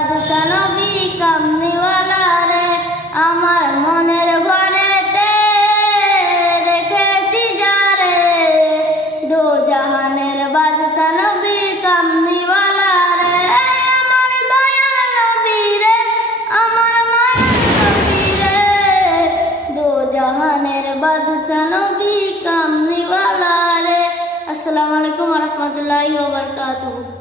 বাদশা নবী কামনিওয়ালা রে, আমার মনের ঘরেতে রেখেছি যারে, দো জাহানের বাদশা নবী কামনিওয়ালা রে, আমার দয়াল নবী রে, আমার মায়ার নবী রে, দো জাহানের বাদশা নবী কামনিওয়ালা রে। আসসালামু আলাইকুম ওয়া রাহমাতুল্লাহি ওয়া বারাকাতুহু।